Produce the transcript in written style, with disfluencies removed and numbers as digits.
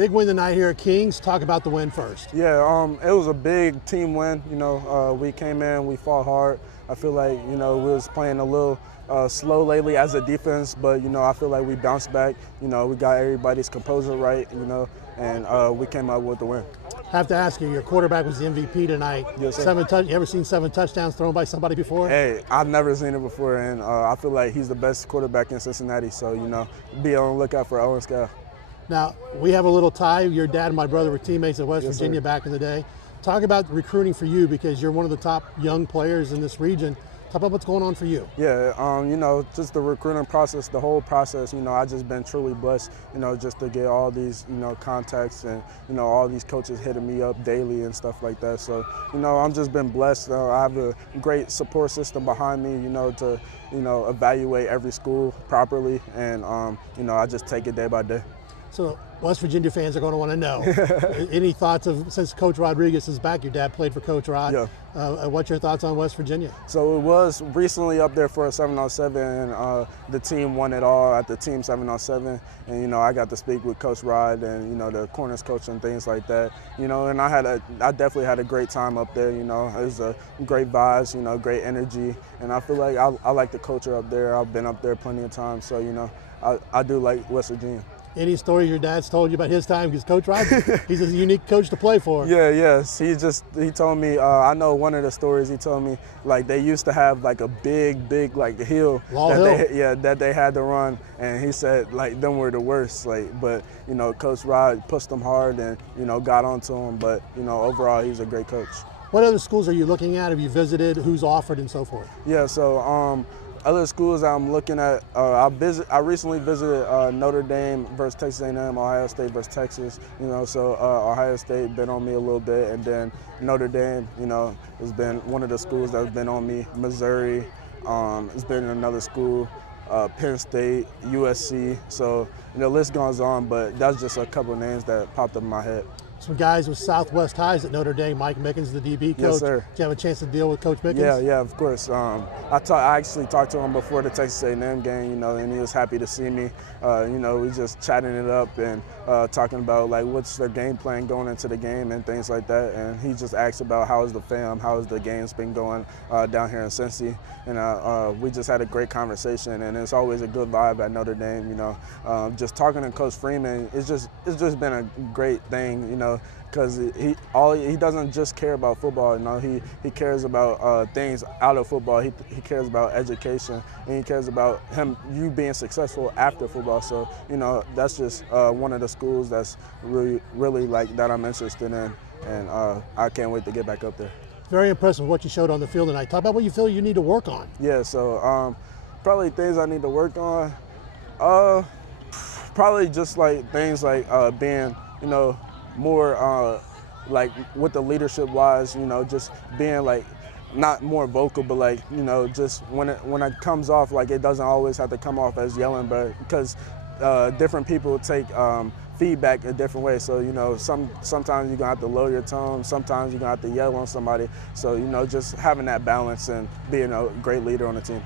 Big win tonight here at Kings. Talk about the win first. Yeah, it was a big team win. We came in, we fought hard. I feel like, we was playing a little slow lately as a defense, but, I feel like we bounced back. We got everybody's composure right, and we came out with the win. I have to ask you, your quarterback was the MVP tonight. Yes, sir. You ever seen 7 touchdowns thrown by somebody before? Hey, I've never seen it before, and I feel like he's the best quarterback in Cincinnati, so, be on the lookout for Owen Scale. Now, we have a little tie. Your dad and my brother were teammates at West Yes, Virginia sir. back in the day. Talk about recruiting for you because you're one of the top young players in this region. Talk about what's going on for you. Yeah, just the recruiting process, the whole process, I just been truly blessed, just to get all these, contacts and, all these coaches hitting me up daily and stuff like that. So, I'm just been blessed. I have a great support system behind me, to, evaluate every school properly. And, I just take it day by day. So West Virginia fans are going to want to know. Any thoughts since Coach Rodriguez is back, your dad played for Coach Rod. Yeah. What's your thoughts on West Virginia? So it was recently up there for a 7-on-7, and the team won it all at the team 7-on-7. And, I got to speak with Coach Rod and, the corners coach and things like that. And I definitely had a great time up there. It was a great vibes, great energy. And I feel like I like the culture up there. I've been up there plenty of times. So, I do like West Virginia. Any stories your dad's told you about his time? Because Coach Rod, he's a unique coach to play for. Yes. He told me, I know one of the stories he told me, like they used to have like a big like hill that they had to run. And he said like them were the worst. But Coach Rod pushed them hard and, got onto them. But, overall he's a great coach. What other schools are you looking at? Have you visited? Who's offered and so forth? Yeah, so other schools I'm looking at, I recently visited Notre Dame versus Texas A&M, Ohio State versus Texas. So Ohio State been on me a little bit, and then Notre Dame, has been one of the schools that's been on me. Missouri, it's been another school, Penn State, USC. So the list goes on, but that's just a couple of names that popped up in my head. Some guys with Southwest ties at Notre Dame. Mike Mickens, the DB coach. Yes, sir. Did you have a chance to deal with Coach Mickens? Yeah, of course. I actually talked to him before the Texas A&M game, and he was happy to see me. We just chatting it up and talking about like what's their game plan going into the game and things like that. And he just asked about how's the fam, how's the game's been going down here in Cincy. And we just had a great conversation, and it's always a good vibe at Notre Dame. Just talking to Coach Freeman, it's just been a great thing, because he doesn't just care about football. He cares about things out of football. He cares about education, and he cares about you being successful after football. So that's just one of the schools that's really like that I'm interested in, and I can't wait to get back up there. Very impressive with what you showed on the field tonight. Talk about what you feel you need to work on. Yeah, so probably things I need to work on. Probably just like things like being, more like with the leadership wise, just being like not more vocal, but like, just when it comes off, like it doesn't always have to come off as yelling, but because different people take feedback a different way. So, sometimes you're gonna have to lower your tone, sometimes you're gonna have to yell on somebody. So, just having that balance and being a great leader on the team.